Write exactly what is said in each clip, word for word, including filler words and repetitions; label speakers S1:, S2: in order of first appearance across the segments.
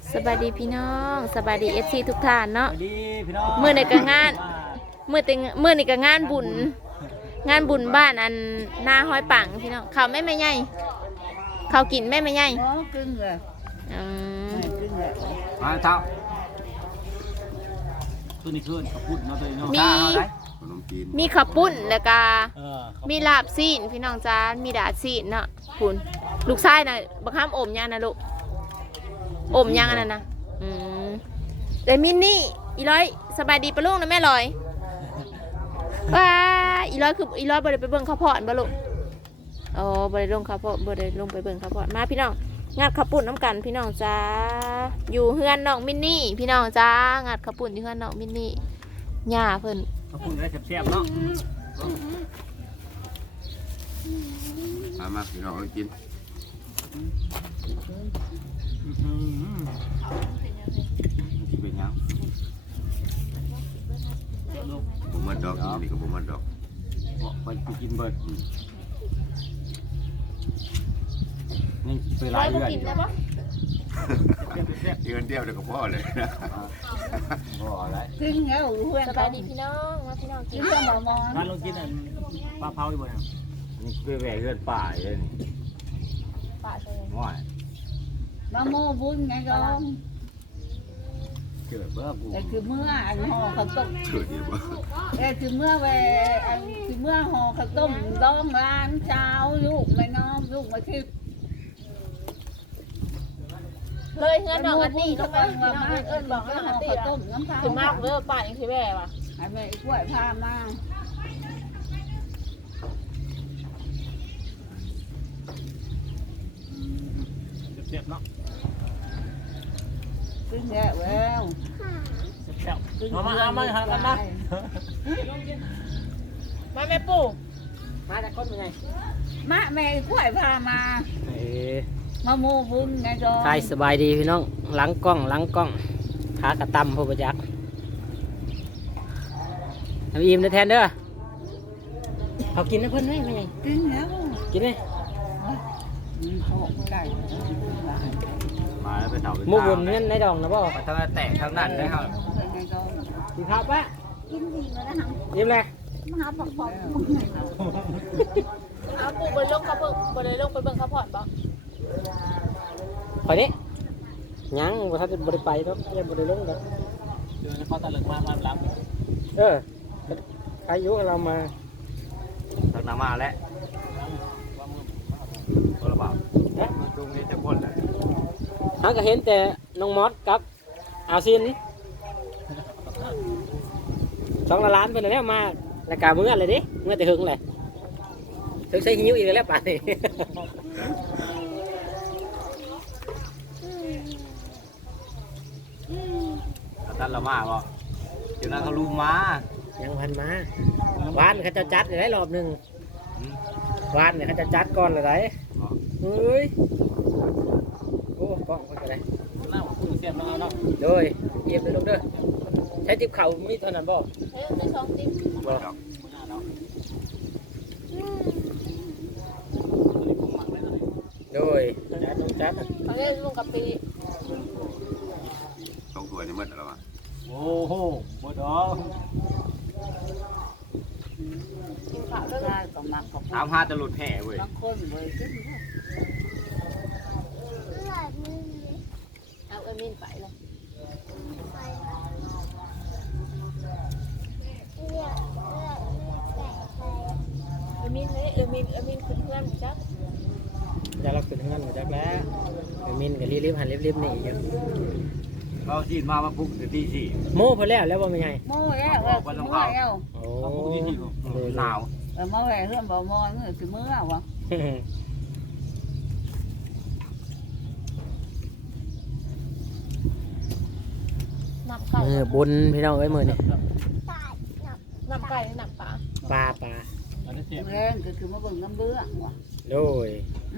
S1: สบายดีพี่น้องสบายดีเอฟซีทุกท่านเนาะ
S2: สวัสดีพี่น้อง
S1: มื้อในก็งานมื้อแต่มื้อนี่ก็งานบุญงานบุญบ้านอันหน้าห้อยปังพี่น้องข้าวแม่แม่ใหญ่ข้าวกินแม่แม่ใหญ่
S3: อ๋อกึ่งเลย
S1: อืม
S3: กึ่งเลย
S2: มาเช้าตัวนี้ขึ้นขับพุ่นเนาะตัวนี้เนาะ
S1: มี
S4: ขนมจีน
S1: มีข้าวปุ้นแล้วก็
S2: เออ
S1: มีลาบซีนพี่น้องจ้ามีดาดซีนเนาะคุณลูกชายน่ะบักห้ามอมยังนะลูกอมยังอันนั้นนะอืมแต่มินนี่อีร้อยสบายดีปะลูกนะแม่ลอยว้าอีร้อยคืออีร้อยบ่ได้ไปเบิ่งข้าวโพดบ่ลูกอ๋อบ่ได้ลงข้าวโพดบ่ได้ลงไปเบิ่งข้าวโพดมาพี่น้องงัดข้าวปุ้นน้ำกันพี่น้องจ้าอยู่เฮือนน้องมินนี่พี่น้องจ้างัดข้าวปุ้นอยู่เฮือนน้องมินนี่ย่าเพิ่น
S2: ขับพุ่นได้แซ่บๆเนาะ
S4: มามาพี่น้องเอากิน
S2: อื้อหือกินเป็นยังลูก
S4: บุมันดอกกินนี่ก็บุมันดอก
S2: บอกไปกินเบิดอืมนี่ไปหลายเดือนอยู่แซ่บ
S4: เดือนเดียวเดี๋ยวก็พอเลยนะ
S2: ๆบ่อะไร
S3: กึ่งแล้วเพื่อน
S1: สบายดีพี่น้องมาพี่น้องกิน
S3: เพื่อนหมอมอน
S2: ร้านลงกินอันปลาเผาอยู่บ่เนี่ยนี่ไปแหวกเลือดป่าอยู่เลยนี่
S1: ปะเลย
S2: ง่อย
S3: มาโมบุญไงก็
S2: เกิดเบ้อกู
S3: แต่คือเมื่ออันห่อข้าวต้ม
S4: เกิดดีบ่
S3: แต่คือเมื่อเวอันคือเมื่อห่อข้าวต้มต้องร้านเช้าลูกไม่น้องลูกมาทิพย์
S1: เลยเฮือนน้องอันนี้ล
S3: ก็
S1: ง
S3: ไป
S1: มา
S3: มา
S1: พี่น้อง
S3: มา
S1: เอิ้นบอกให้น้องอันนี้
S3: ข้าวต้มน้ำตาล
S1: คือมากเด้อป้ายังคือแม่ว่ะ
S3: ไอ้แม่กล้วยพามา
S2: เจ็บๆเนาะ
S3: กึ่งแล้วแล้ว
S2: แซ่บๆมามาเอามาหากันมา
S1: มาแม่ปู่
S2: มาจากคนเป็นไง
S3: มาแม่กล้วยพามา
S5: เอ้ย
S3: มาโมบุญไงก็
S5: ใครสบายดีพี่น้องหลังกล้องหลังกล้องขากระตำผู้ประจักษ์ทำอิ่มได้แทนเด้อเขากินนะเพื่อนไหมไม่ไง
S3: กึ่งแล้ว
S5: กินไหม
S3: อืมโอ้ไก่
S2: มาแล้วไปเต่า
S5: หมูบุญเงินในดองนะบ่
S2: ทั้งนั้นแตกทั้งนั้นเลยครับ
S3: ไงก็
S5: กินข้าวปะ
S3: กินดีแล้วนะ
S5: ยิ้มเลย
S3: มาหาปอกปอก
S1: เอาปู่บนลงเขาเพิ่งบนเลยลงไปเบิ่งข้าวพอดบ่
S5: คอยนี้ยังบ่ทันจะบริไปเนาะยังบริลงเด้อ
S2: เดี๋ยวเขาตะลึงมามาหลัง
S5: เอออายุเรามา
S2: ทางน้ำมาแล้วก็ระบาด
S5: เอ๊ะ
S2: ตรงนี้จะพ่นเลย
S5: เขาก็เห็นแต่น้องมอสกับอาซินสองละล้านเพิ่นแล้วมาแล้วกาเมื่อเลยดิเมื่อแต่หึงเลยถึงใช้หิ้วอีกแล้วป่านนี้
S2: ตันละมาบ่เดี๋ยวนั้นเขาลุมมา
S5: ยังพันมาบ้านเขาจะจัดเลยได้รอบหนึ่งบ้านเนี่ยเขาจะจัดก่อนเลยได้เฮ้ยโอ้กล้องเขาจะได้
S2: หน้าผมเสียบแล้วเนาะ
S5: โดยเยี่ยมเลยลูกเด้อใช้จิบเข่ามีเท่านั้นบ่
S1: เฮ้ยในช่องติ๊ก
S5: บ่
S4: ดอก
S5: โดยจัดต้องจัด
S1: เขาเรียกลุงกับปี
S4: สองถ้วยนี่หมดแล้วอ่ะ
S2: โอ้โหหมดดอก
S1: กินข้าวด้วย
S3: ได้ก็มักกับ
S2: ถามหาจะหลุดแห่เว้ย
S3: บางคนเลยขึ้น
S1: เอาเอิ้นมินไปเลยเอิ้นมินเลยเอิ้นมินเอิ้นมินขึ้นเพื่อนจ้ะ
S5: จะเราขึ้นเงินมาจากแล้วไปมินกับรีบๆหันรีบๆหนี่อยู่
S2: เราจีนมามาปลุกเดี๋ยวตีสี่
S5: โม่เพิ่นแล้วแล้วบ่แม่ใหญ่
S3: โม่แล้วเออคือเมื่อแล้ว
S5: โอ้
S2: มาปลุกตีสี่หนาว
S3: เออมาแหวนเรื่องบ่มอนเออคือเมื่อวะ
S1: น้ำไก่
S5: มือบุญพี่น้องเอ้ยมือนี่
S1: น้ำไก่น้ำปลา
S5: ปลาปลา
S2: เราจะเสียบ
S3: แรงก็คือมาเบิ่งน้ำเบื่อวะ
S5: โดย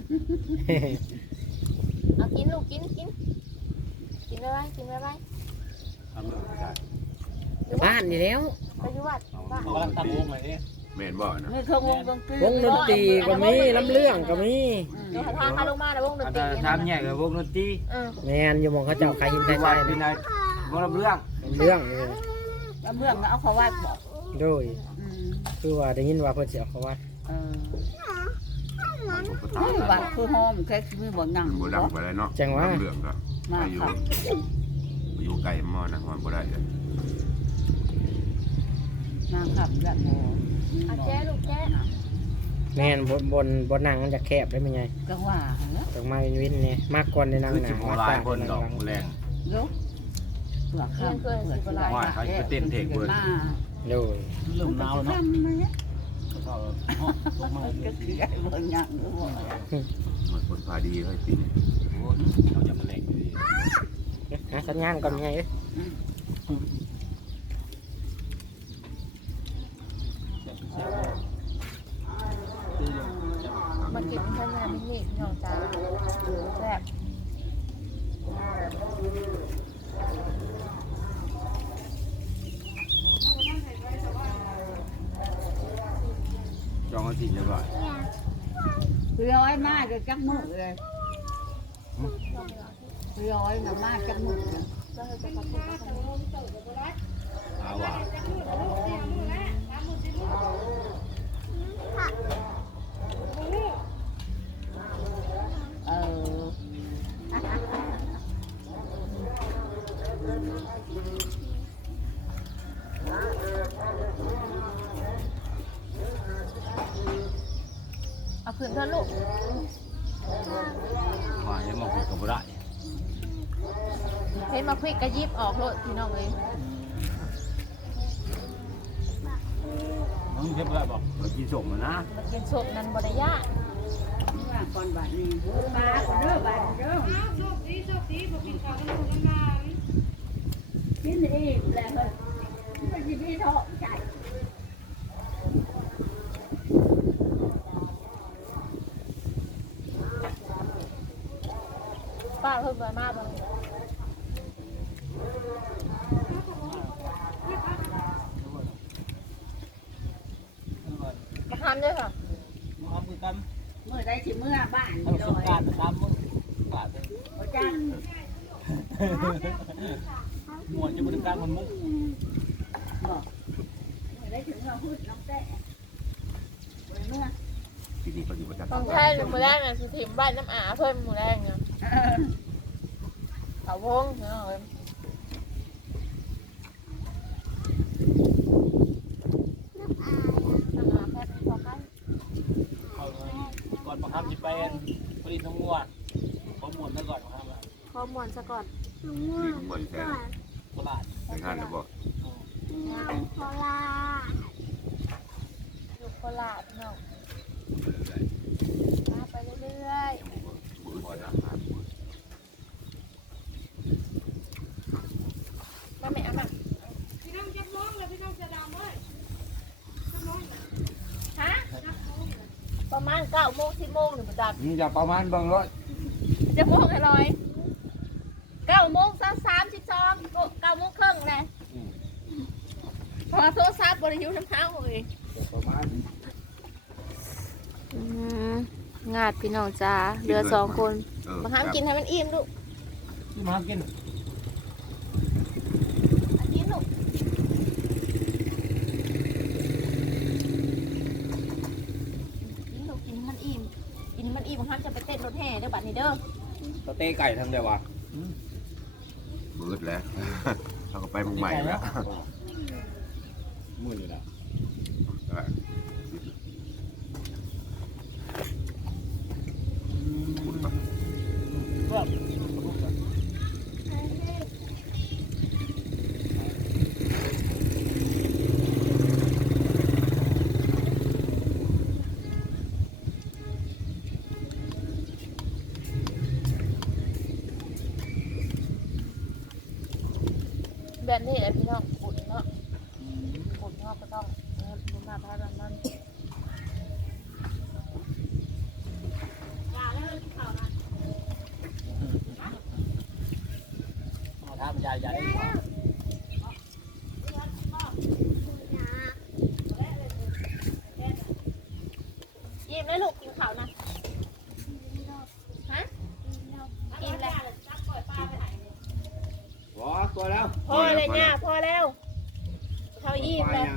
S1: เอากินลูกกินกินกินไปไว้กินไปไว้
S2: ทำเลยใช่
S5: บ้านนี่แล้ว
S1: ไปอยู่วัดบ้าน
S2: เขากำลังตั้งวงเลยนี่
S4: แม่นบ่นะ
S3: ไม่เคยวงดนตรี
S5: วงดนตรีก็มีลำเรื่องก็มี
S1: เดี๋ยวทางมาลงมาแล้ววงดน
S2: อัน
S1: ตรี
S2: นั้นทำใหญ่กับวงดนตรี
S1: เออ
S5: แม่นอยู่หมองเขาเจ้าขายหิน
S2: ไป
S5: ไทย
S2: วัด
S5: ใช่
S2: เป็นไงวงลำเรื่อง
S5: ลำเรื่องนี่
S3: แล้วเมืองเอาเขาวัดบอก
S5: โดย
S3: อืม
S5: คือว่าได้ยินว่าเพิ่นสิเอาเขาว่า
S3: เออ
S4: มันก็
S3: เฮ้ยวัดคือหอมแค่มีบ่หนัง
S4: บ่ดังไปเลยเนาะเรื่องก็อายุอยู่ไกลมอนะฮอนบ่ได้เลย
S3: นางขับแบบโม
S1: เอาแจ้ลูกแจ้
S5: แม่นบนบนบนนั่งมันจะแคบได้ไหมไง
S3: ก็ว่าแล้ว
S5: ต้องมาวินวินเนี่ยมากกว่าในนั่ง
S2: คือ
S5: หนา
S2: จิบหลายคนดอกแรง
S3: ยกเปลือกข้ามเปลือกที่ไร
S2: ว่าเขาจะเต้นเทคเบิร์ด
S5: โดย
S2: เริ่มหนาวเนาะ
S3: ก็คือไอ้เบิ่งหยังหรือว่า
S4: มันคนพาดีเลยปีนี้
S2: เราจะมาเล่น
S5: หาสัญญาณก่อนไงเอ้ย
S1: มากินข้าวหน้ามินิพี่น้องจ้าแซ่บ
S2: จองเขาทีเดียวก่อน
S3: ร้อยมาจะจักมือเลยร้อยน่ะมาจักมือเลย
S2: เอาว่ะ
S3: เออ
S1: เอาคืนเถอะลูก
S2: มายังมองผิดกับบ่ได้
S1: เฮ้ยมาควิกกระยิบออกโลดพี่น้องเลย
S2: มึงเทียบได้บอกเรากินส่งนะ
S1: มากินสดนั้นบริยาก
S3: ว่าก่อนบัดนี้มาเด้อบัดเด้อกินอีกแล้วเฮ้ยมันสิมีท้องใจ
S1: ป้าเพิ่มมามาบ้างมาทำด้วยค่ะ
S2: เอามือกัน
S3: เมื่อได้สิเมื่อบ้าน
S2: เอา
S3: นี่
S2: ส
S3: เล
S2: ง
S3: ย
S2: การสามมึงบาทเลย
S3: บ่จัง
S2: มวนจะบริการมันมุก
S3: บอกเมื่อได้ถึงเราพูดน้องแต่เมื่อ
S4: ปีนี้ก็อยู่ประจำ
S1: ต้องใช้มือแรกเนี่ยสุถิมบ้านน้ำอาเพิ่มมือแรกเนี่ยเขาวงเนาะ น้ำอาแค่พอกัน
S2: เอาก่อนมาครับจะเป็นผลิตทั้งงัวผมมวนซะก่อนมาครับ
S1: ข้อมูลซะก่อน
S4: นี่ก็บ่แค่
S2: โคราช
S4: ในงานแล้วบ่
S1: อยู่โคราชเนาะมาไปเรื่อยๆมาแม่เอามาพี่น้องจะร้องเลยพี่น้องจะดำเลยฮะประมาณเก้าโมงสิบโมงหนึ่งประจัก
S2: นี่จะประมาณบางร้อย
S1: จะโมงอะไรอยเก้าโมงสามสามสิบสองเก้าโมงครึ่งเลยพอโทรศัพท์บริยุทธ์น้ำเท้าเลย
S2: ประมาณ
S1: งาดพี่น้องจ้าเหลือสองคนมาห้ามกินให้มันอิ่มลูก
S2: ที่มากิน
S1: อันนี้ลูกกินลูกกินให้มันอิ่มกินให้มันอิ่มห้ามจะไปเต้นรถแห่เด้อบัดนี้เด้อ
S2: เขาเตะไก่ทำได้วะ
S4: มืดแล้วเขาก็ไปมุงใหม่แล้ว
S2: มืออยู่แล้ว
S1: แบบนี้แหละพี่น้องปุ่นเนาะปุ่นเนาะก็ต้องดูมาพาดันนั่น
S2: ทำยายาได้ก่อน
S1: ไหมลูกกินข้าวนะฮะกินแล้ว
S6: พอตัวแล้ว
S1: พอเลยเนี่ยพอแล้วเขาอิ่มแล้ว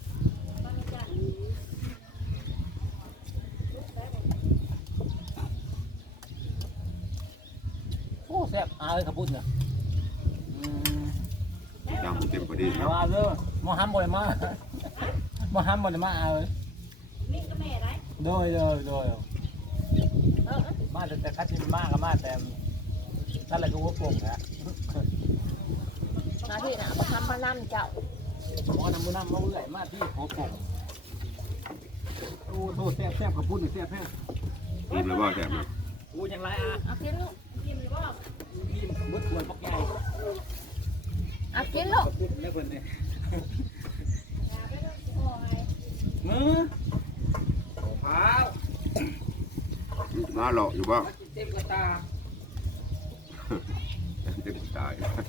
S2: โอ้แซ่บอาเลยขับปุ้นเนี่ย
S4: ย่างมันเต็มพอดี
S2: เอา
S4: เนาะ
S2: อาเลยมอฮัมบ่อยมากมอฮัมบ่อยมากเอาเลยโดยโดยโดยมาแต่แต่คัดจิมากก็มาแต่ท่านอะไรก็หัวโป่งนะ
S1: หน้าที่น่ะมาทำมาลั่นเจ้า
S2: หมอนำมือนำมาเอื่อยมาที่หัวโป่งโอ้โหแซ่บแซ่บขับปุ้นแซ่บแซ่บ
S4: อิ่มแล้วบ่แซ่บนะ
S2: โอ้ยังไรอ่ะ
S1: เอากินลูก
S2: กินมืดควรปักใหญ่
S1: เอากินลูก
S2: พูดไม่เพิ่นเนี่ยมือ
S6: พาว
S4: มาหลอกอยู่บ่
S6: เต็มกระตา
S4: เต็มตาย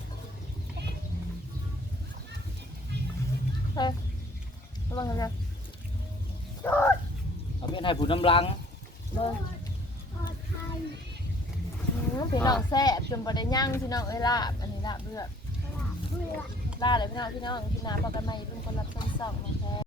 S1: เฮ้ยระวังนะ
S6: เอาเมียนให้ผู้น้ำลัง
S1: เบิ้งอืมพี่น้องแซ่บจนบ่ได้ย่างพี่น้องเอ้ยลาบอันนี้ลาบเลือดลาบเลยพี่น้องพี่น้องพี่นาพอกันใหม่เป็นคนรับส้มสองนะคะ